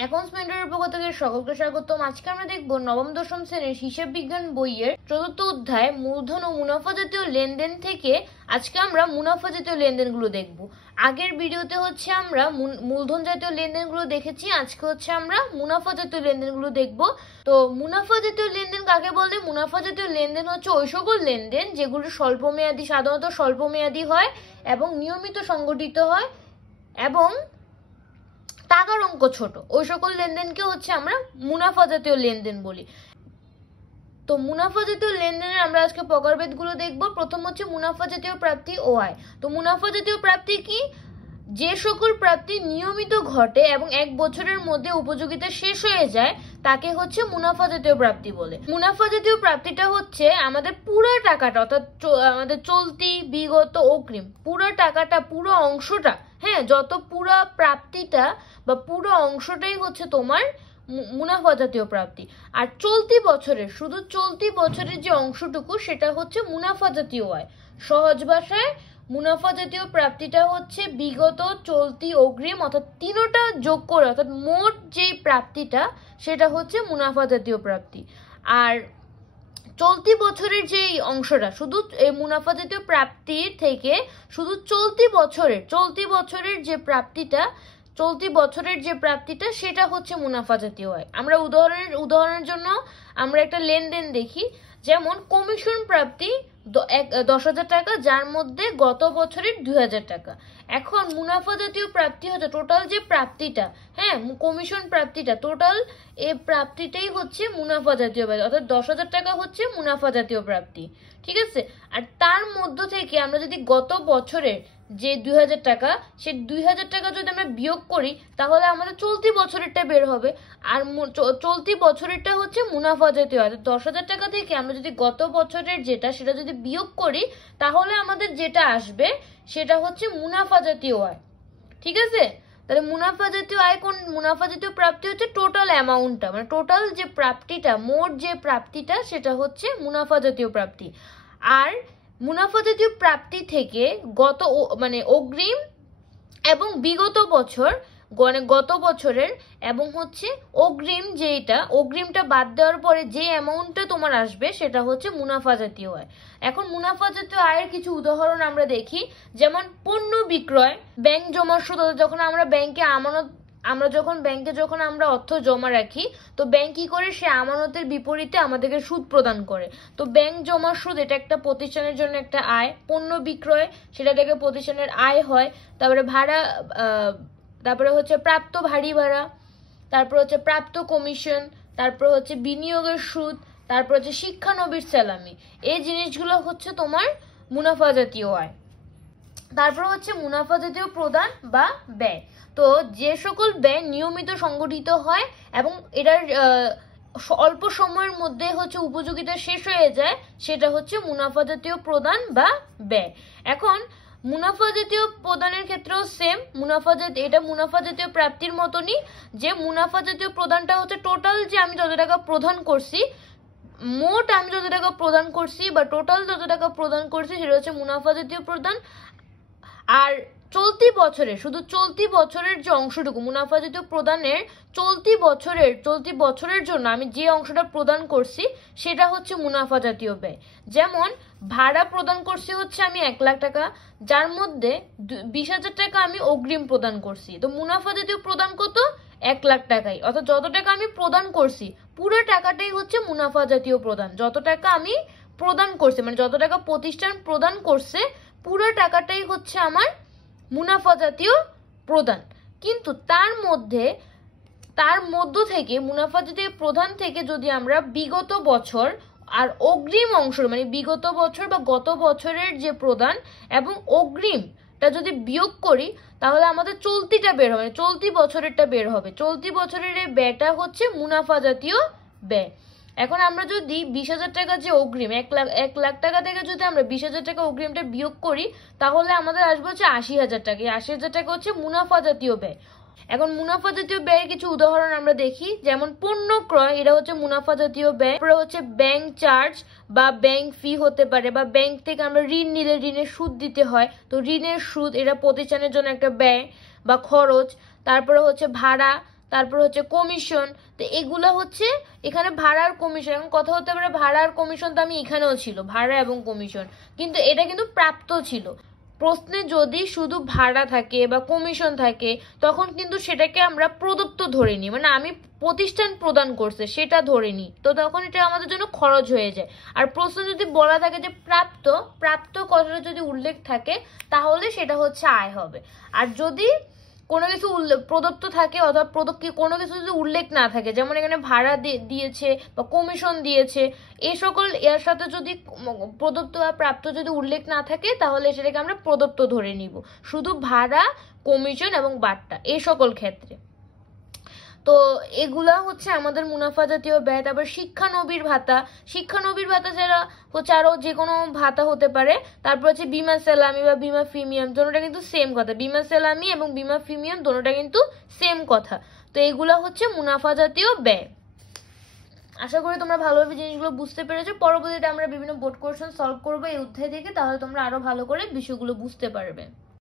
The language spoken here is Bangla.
অ্যাকাউন্টস মেন্টরের পক্ষ থেকে সকলকে স্বাগতম। আজকে আমরা দেখব নবম দশম শ্রেণীর হিসাব বিজ্ঞান বইয়ের চতুর্থ অধ্যায় মূলধন ও মুনাফা জাতীয় লেনদেন থেকে আজকে আমরা মুনাফা জাতীয় লেনদেনগুলো দেখব। আগের ভিডিওতে আমরা মূলধন জাতীয় লেনদেনগুলো দেখেছি, আজকে আমরা মুনাফা জাতীয় লেনদেনগুলো দেখব। তো মুনাফা জাতীয় লেনদেন কাকে বলে? মুনাফা জাতীয় লেনদেন হচ্ছে ওই সকল লেনদেন যেগুলো স্বল্পমেয়াদী, সাধারণত স্বল্পমেয়াদী হয় এবং নিয়মিত সংগঠিত হয় এবং টাকার অঙ্ক ছোট, ওই সকল লেনদেনকে আমরা মুনাফা জাতীয় লেনদেন বলি। তো মুনাফা জাতীয় লেনদেনের আমরা আজকে প্রকারভেদগুলো দেখব। প্রথম হচ্ছে মুনাফা জাতীয় প্রাপ্তি ও আয়। তো মুনাফা জাতীয় প্রাপ্তি কি? যে সকল প্রাপ্তি নিয়মিত ঘটে এবং এক বছরের মধ্যে উপযোগিতা শেষ হয়ে যায় তাকে হচ্ছে মুনাফা জাতীয় প্রাপ্তি বলে। মুনাফা জাতীয় প্রাপ্তিটা হচ্ছে আমাদের পুরো টাকাটা, অর্থাৎ আমাদের চলতি, বিগত, অগ্রিম, পুরো টাকাটা, পুরো অংশটা, যত পুরো প্রাপ্তিটা বা পুরো অংশটাই হচ্ছে তোমার মুনাফা জাতীয় প্রাপ্তি। আর চলতি বছরের, শুধু চলতি বছরের যে অংশটুকু সেটা হচ্ছে মুনাফা জাতীয় আয়। সহজ ভাষায় মুনাফা জাতীয় প্রাপ্তিটা হচ্ছে বিগত, চলতি, অগ্রিম, অর্থাৎ তিনোটা যোগ করে, অর্থাৎ মোট যেই প্রাপ্তিটা সেটা হচ্ছে মুনাফা জাতীয় প্রাপ্তি। আর চলতি বছরের যেই অংশটা, শুধু এই মুনাফা জাতীয় প্রাপ্তির থেকে শুধু চলতি বছরের যে প্রাপ্তিটা সেটা হচ্ছে মুনাফা জাতীয় আয়। আমরা উদাহরণের জন্য আমরা একটা লেনদেন দেখি, যেমন কমিশন প্রাপ্তি 10,000 টাকা, যার মধ্যে গত বছরের 2,000 টাকা। এখন মুনাফা জাতীয় প্রাপ্তি হচ্ছে টোটাল যে প্রাপ্তিটা, কমিশন প্রাপ্তিটা, টোটাল এই প্রাপ্তিটাই হচ্ছে মুনাফা জাতীয় প্রাপ্তি, অর্থাৎ 10,000 টাকা হচ্ছে মুনাফা জাতীয় প্রাপ্তি, ঠিক আছে। আর তার মধ্য থেকে আমরা যদি গত বছরের যে 2,000 টাকা, সেই 2,000 টাকা যদি আমরা বিয়োগ করি তাহলে আমাদের চলতি বছরেরটা বের হবে। আর চলতি বছরেরটা হচ্ছে মুনাফা জাতীয় আয়। 10,000 টাকা থেকে আমরা যদি গত বছরের সেটা যদি বিয়োগ করি তাহলে আমাদের যেটা আসবে সেটা হচ্ছে মুনাফা জাতীয় আয়, ঠিক আছে। তাহলে মুনাফা জাতীয় আয় মুনাফা জাতীয় প্রাপ্তি হচ্ছে টোটাল অ্যামাউন্টটা, মানে টোটাল যে প্রাপ্তিটা, মোট যে প্রাপ্তিটা সেটা হচ্ছে মুনাফা জাতীয় প্রাপ্তি। আর মুনাফা জাতীয় প্রাপ্তি থেকে অগ্রিম এবং বিগত বছর, গত বছরের এবং হচ্ছে অগ্রিমটা বাদ দেওয়ার পরে যে অ্যামাউন্টটা তোমার আসবে সেটা হচ্ছে মুনাফা জাতীয় আয়। এখন মুনাফা জাতীয় আয়ের কিছু উদাহরণ আমরা দেখি, যেমন পণ্য বিক্রয়, ব্যাংক জমা সুদ। যখন আমরা ব্যাংকে আমরা অর্থ জমা রাখি, তো ব্যাংক কি করে? সে আমানতের বিপরীতে আমাদেরকে সুদ প্রদান করে। তো ব্যাংক জমা সুদ এটা একটা প্রতিষ্ঠানের জন্য একটা আয়। পণ্য বিক্রয় সেটা থেকে প্রতিষ্ঠানের আয় হয়। তারপরে হচ্ছে প্রাপ্ত ভারী ভাড়া, তারপর হচ্ছে প্রাপ্ত কমিশন, তারপর হচ্ছে বিনিয়োগের সুদ, তারপর হচ্ছে শিক্ষানবিশ স্যালামি। এই জিনিসগুলো হচ্ছে তোমার মুনাফা জাতীয় আয়। তারপর হচ্ছে মুনাফা জাতীয় প্রদান বা ব্যয়। তো যে সকল ব্যয় নিয়মিত সংগঠিত হয় এবং এটার অল্প সময়ের মধ্যে হচ্ছে উপযোগিতা শেষ হয়ে যায় সেটা হচ্ছে মুনাফা জাতীয় প্রদান বা ব্যয়। এখন মুনাফা জাতীয় প্রদানের ক্ষেত্রেও সেম, এটা মুনাফা জাতীয় প্রাপ্তির মতনই, যে মুনাফা জাতীয় প্রদানটা হচ্ছে টোটাল যে আমি যত টাকা প্রদান করছি, মোট আমি যত টাকা প্রদান করছি বা টোটাল যত টাকা প্রদান করছি সেটা হচ্ছে মুনাফা জাতীয় প্রদান। আর চলতি বছরের যে অংশটুকু মুনাফা জাতীয় প্রদানের, চলতি বছরের জন্য আমি যে অংশটা প্রদান করছি সেটা হচ্ছে মুনাফা জাতীয় ব্যয়। যেমন ভাড়া প্রদান করছি হচ্ছে আমি 1 লাখ টাকা, যার মধ্যে 20,000 টাকা আমি অগ্রিম প্রদান করছি। তো মুনাফা জাতীয় প্রদান কত? 1 লাখ টাকাই, অর্থাৎ যত টাকা আমি প্রদান করছি পুরো টাকাটাই হচ্ছে মুনাফা জাতীয় প্রদান। যত টাকা আমি প্রদান করছি, মানে যত টাকা প্রতিষ্ঠান প্রদান করছে পুরো টাকাটাই হচ্ছে আমার মুনাফা জাতীয় প্রদান। কিন্তু তার মধ্য থেকে মুনাফা জাতীয় প্রদান থেকে যদি আমরা বিগত বছর আর অগ্রিম অংশ, মানে বিগত বছর বা গত বছরের যে প্রদান এবং অগ্রিমটা যদি বিয়োগ করি তাহলে আমাদের চলতিটা বের হবে, চলতি বছরেরটা বের হবে। চলতি বছরের এই ব্যয়টা হচ্ছে মুনাফা জাতীয় ব্যয়। এখন আমরা যদি 20,000 টাকা যে অগ্রিম, 1 লাখ টাকা থেকে যদি আমরা 20,000 টাকা অগ্রিমটা বিয়োগ করি তাহলে আমাদের আসবে হচ্ছে 80,000 টাকা। 80,000 টাকা হচ্ছে মুনাফা জাতীয় ব্যয়। এখন মুনাফা জাতীয় ব্যয়ের কিছু উদাহরণ আমরা দেখি, যেমন পণ্য ক্রয়, এটা হচ্ছে মুনাফা জাতীয় ব্যয়। তারপরে হচ্ছে ব্যাংক চার্জ বা ব্যাংক ফি হতে পারে, বা ব্যাংক থেকে আমরা ঋণ নিলে ঋণের সুদ দিতে হয়, তো ঋণের সুদ এটা প্রতিষ্ঠানের জন্য একটা ব্যয় বা খরচ। তারপরে হচ্ছে ভাড়া, তারপর হচ্ছে কমিশন। তো এগুলা হচ্ছে এখানে ভাড়ার কমিশন। এখন কথা হতে পারে ভাড়ার কমিশন তো আমি এখানেও ছিল, ভাড়া এবং কমিশন, কিন্তু এটা কিন্তু প্রাপ্ত ছিল। প্রশ্নে যদি শুধু ভাড়া থাকে বা কমিশন থাকে তখন কিন্তু সেটাকে আমরা প্রদত্ত ধরে নিই, মানে আমি প্রতিষ্ঠান প্রদান করছে সেটা ধরে নিই, তো তখন এটা আমাদের জন্য খরচ হয়ে যায়। আর প্রশ্ন যদি বলা থাকে যে প্রাপ্ত, প্রাপ্ত কথাটা যদি উল্লেখ থাকে তাহলে সেটা হচ্ছে আয় হবে। আর যদি কোনো কিছু প্রদত্ত থাকে অথবা কোনো কিছু যদি উল্লেখ না থাকে, যেমন এখানে ভাড়া দিয়েছে বা কমিশন দিয়েছে, এই সকল এর সাথে যদি প্রদত্ত বা প্রাপ্ত যদি উল্লেখ না থাকে তাহলে সেটাকে আমরা প্রদত্ত ধরে নিব, শুধু ভাড়া, কমিশন এবং বাট্টা এই সকল ক্ষেত্রে। তো এগুলা হচ্ছে আমাদের মুনাফা জাতীয় ব্যয়। তারপর শিক্ষানবির ভাতা, শিক্ষানবির ভাতা যারা হচ্ছে আরো যে কোনো ভাতা হতে পারে। তারপর হচ্ছে বিমা সালামি বা বিমা প্রিমিয়াম, দুটোটা কিন্তু সেম কথা, বিমা সালামি এবং বিমা প্রিমিয়াম দুটোটা কিন্তু সেম কথা। তো এগুলা হচ্ছে মুনাফা জাতীয় ব্যয়। আশা করি তোমরা ভালোভাবে জিনিসগুলো বুঝতে পেরেছো। পরবর্তীতে আমরা বিভিন্ন বোর্ড কোয়েশ্চেন সলভ করবো এই অধ্যায় থেকে, তাহলে তোমরা আরো ভালো করে বিষয়গুলো বুঝতে পারবে।